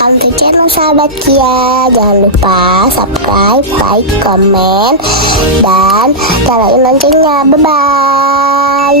welcome to channel sahabat Kia. Jangan lupa subscribe, like, komen, dan nyalain loncengnya. Bye-bye.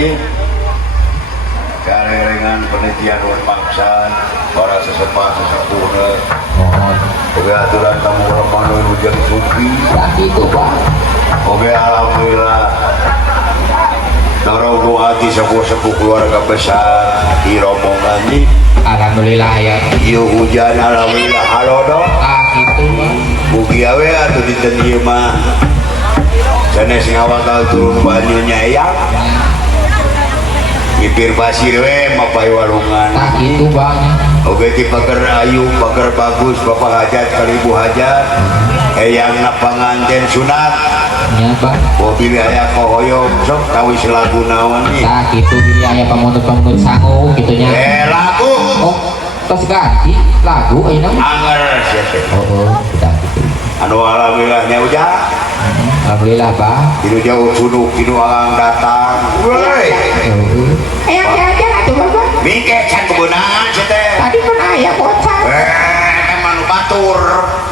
anjing karengan penelitian paksa para sesepuh oke aturan tamu ramano hujan sufi itu Pak. oke alhamdulillah Dorong hati sepuh-sepuh keluarga besar di rombongan ini. Alhamdulillah ya. Iya hujan alhamdulillah halo dong. Itu Pak. Bugi awe atau dinten ieu mah. Sanes ngawal tau turun banyunya eyang. Ngipir pasir we mapai warungan. Itu Pak. Oke ti pager ayu, pager bagus, bapak hajat kalibu hajat. Eyang na panganten sunat. Ya Pak. Mobil aya kohoyong sok tahu lagu naon nih. Itu dia pamutut sangu gitunya. Lagu. Oh, terus ganti lagu ayeuna mah. Anger sia. Oh, udah gitu. Anu alhamdulillahnya hujan. Alhamdulillah Pak. Dinu jauh sunuk, dinu alang datang. Woi. Ayang aja atuh Bapak. Mingke can kebeunaan sia teh. Tadi kan aya bocah. Emang nu batur.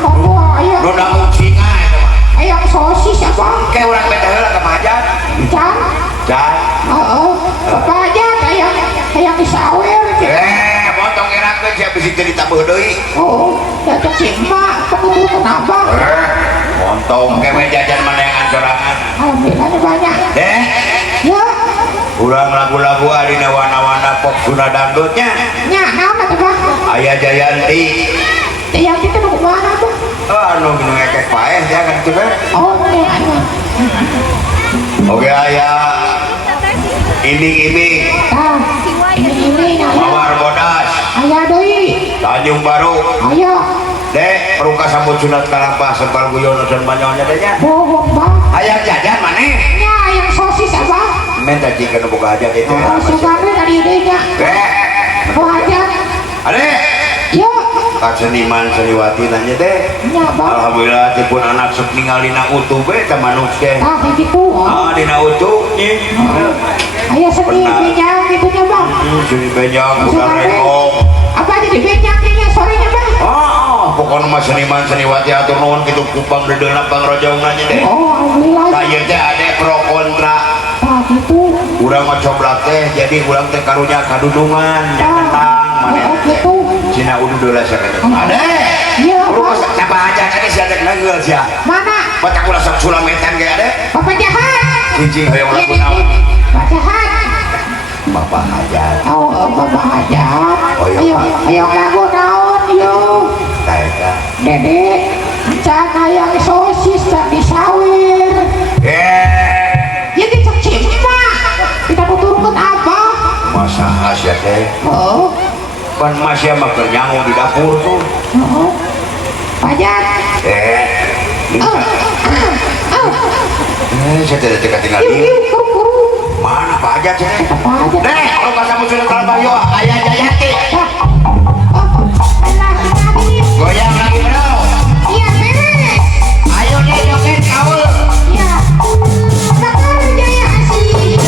Bapak aya. Nu dangu singa eta mah. Ayang sosis apa? Kayak urang beda heula ka Majat. Can. Can. Heeh. Bapak aja ayang disawer. Motong erakeun sia bisi teu ditambuh deui. Oh, datang cima penutur kenapa? Montong ke jajan mana yang ancorangan. Alhamdulillah banyak. Ya. Urang lagu-lagu adina wana-wana pop guna dangdutnya. Nya, naon atuh Pak? Ayah Jayanti. Yang kita nu kumaha tuh? Anu ginu ngekek paeh jangan itu kan. Oh, nya. Oke ayah iming-iming Ini Mawar Bodas aya deui. Tanjung Baru Ayo. Dek peruka sambut sunat kalampah sempal guyono dan banyak dehnya. Bohong Pak. Ayah jajan maneh. Nya ayang sosis apa? Minta jika buka aja gitu. Oh, sugarnya tadi udahnya. Oh, aja. Ade. Yuk. Kak seniman seniwati nanya deh. Nya, Bang. Alhamdulillah tipun anak sok ningalina utuh be teh manuk teh. Ah, gitu. Dina utuh nih. Ayo seni benyang gitunya, Bang. Seni benyang bukan rengong. Apa aja di benyangnya sorenya, Bang? Pokoknya mas seniman seniwati atur nuhun kitu kupang dedeuna pangrojong nanya deh. Oh, alhamdulillah. Saya teh ada pro kontra. Ah, gitu. Urang mah coblak teh jadi urang teh karunya kadudungan nya kentang maneh. Oh, gitu. Cina udah dola sakit. Ade. Iya, Lu Bang. kok siapa aja tadi si adek ngeul sia. Mana? Baca kula sok sulametan ge ade. Bapak jahat. Cicing hoyong lagu Iya, naon. Bapak jahat. Bapak aja. Oh, Bapak jahat. Oh, iya, Ayo, Pak. ayo lagu naon, yuk. Taeta. Dedek, can ayang sosis can disawir. Ya kita cima. Kita tuturkan apa? Masa hasil teh. Oh, Pan masih mah keur nyangu di dapur tuh. oh. Pajat. Saya tidak dekat tinggal Yuk, ini. yuk, kuru-kuru. Mana Pak Ajat sih? Pajat. Kalau pas kamu sudah kalau Bayu, ayah Jayanti. Oh, lagi. Goyang lagi bro. Iya, beres. Ayo deh joget kaul. Iya. Bakar jaya asih.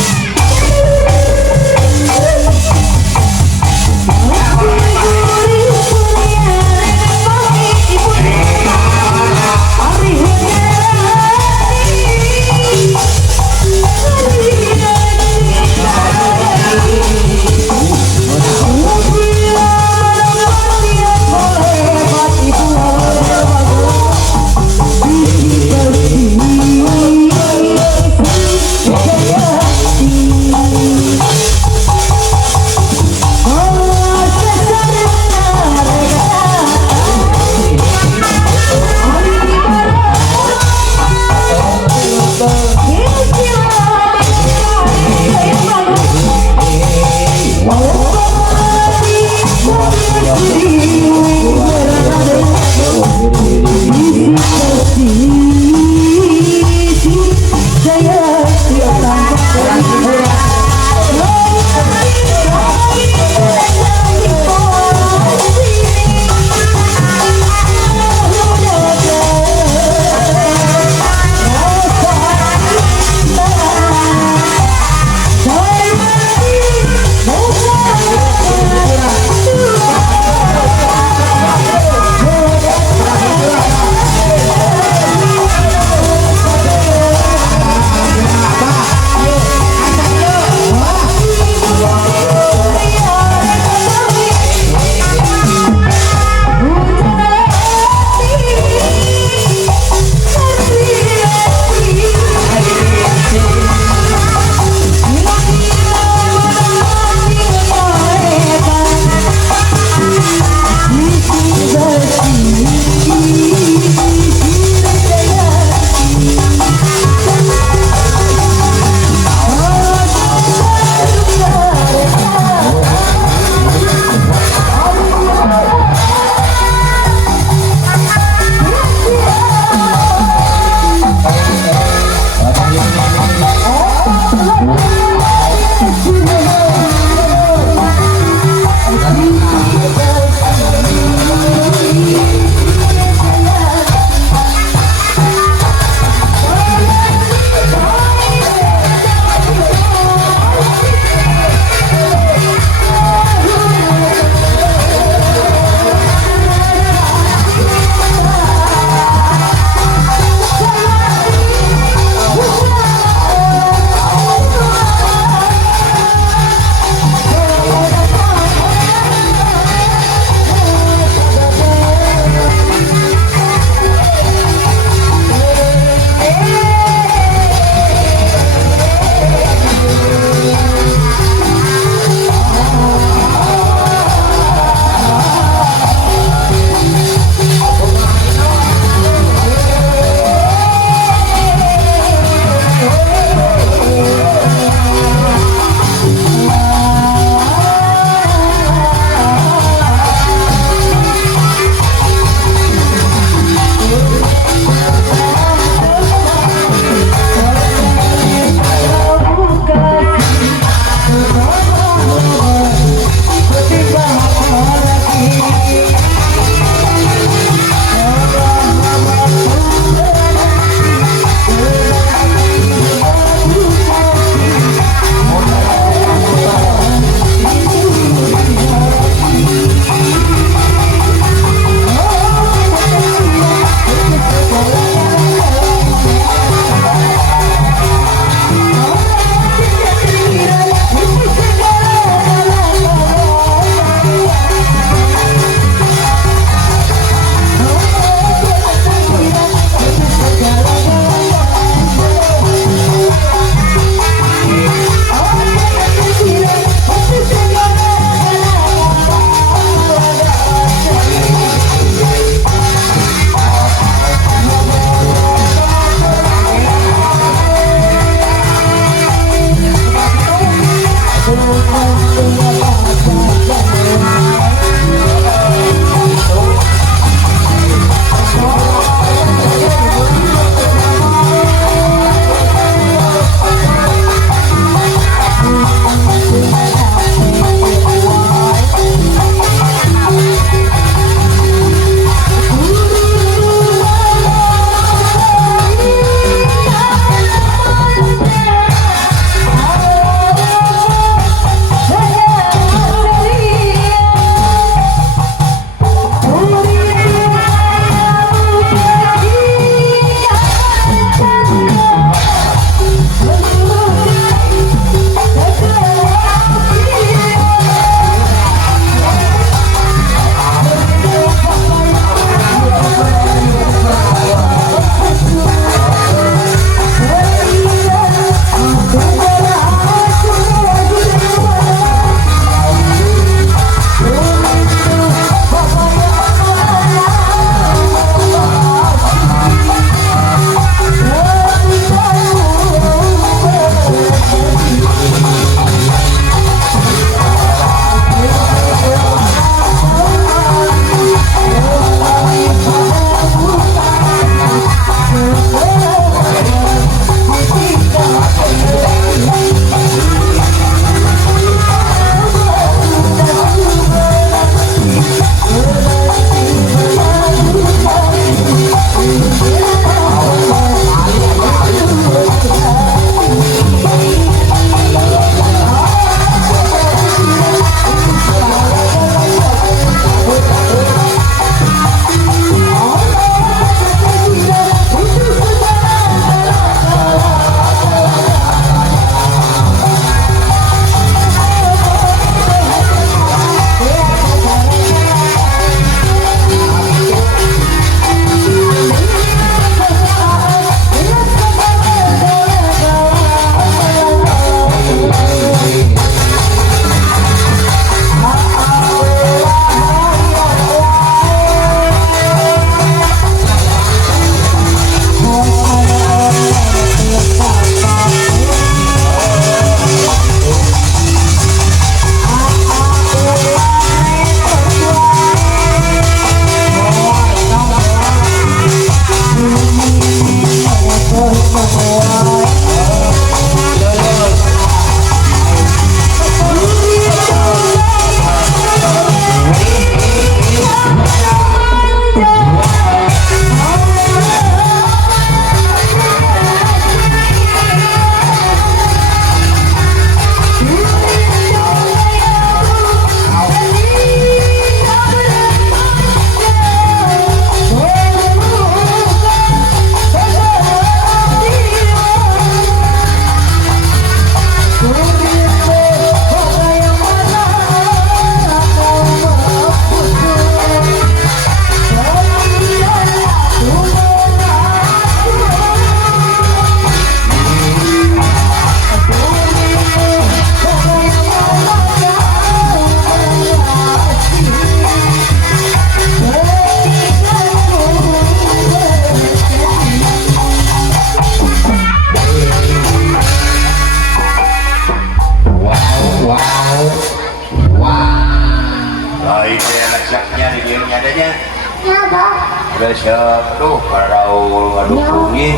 Ya bang. Udah siap. Aduh, parau ngadukungnya.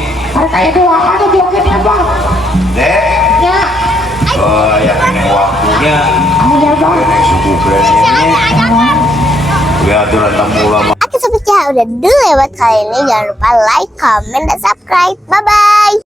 Kayak dua kali jogetnya bang. Dek. Ya. Oh, ya ini waktunya. Iya bang. Ini suku kerennya. Ya, aturan tamu lama. Oke sobat ya, udah dulu ya buat kali ini. Jangan lupa like, comment, dan subscribe. Bye-bye.